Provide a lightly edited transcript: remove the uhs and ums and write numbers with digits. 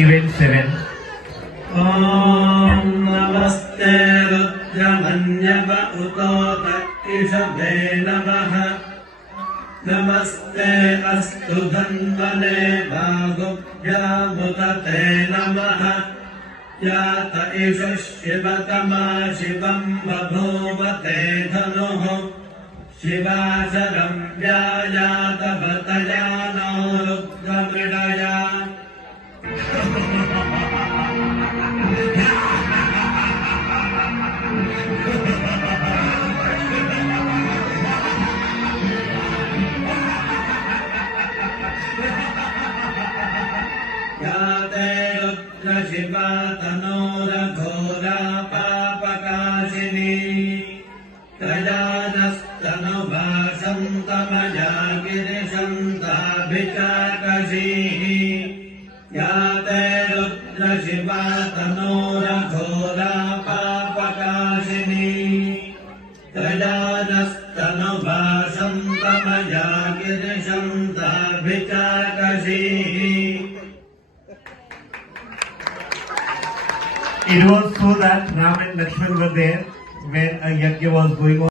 Event 7. ॐ नमस्ते रुद्रमन्यव उतोत इषभे नमः। नमस्ते अस्तु धन्वने भागुभ्यामुदते नमः। यात इषु शिवतमा शिवम् बभूवते धनुः। शिवाशरम् व्यायात भतया नो रुद्रमृडया। याते रुद्र शिवा तनोरघोरा पापकाशिनी। त्रयानस्तनुभाषन्तमया गिरिशन्ताभिचाकशीः। याते रुद्र शिवा तनोरघोरा पापकाशिनी। त्रयानस्तनुभाषन्तमया गिरिशन्ताभिचाकशीः। It was so that Ram and Lakshman were there when a yajna was going on.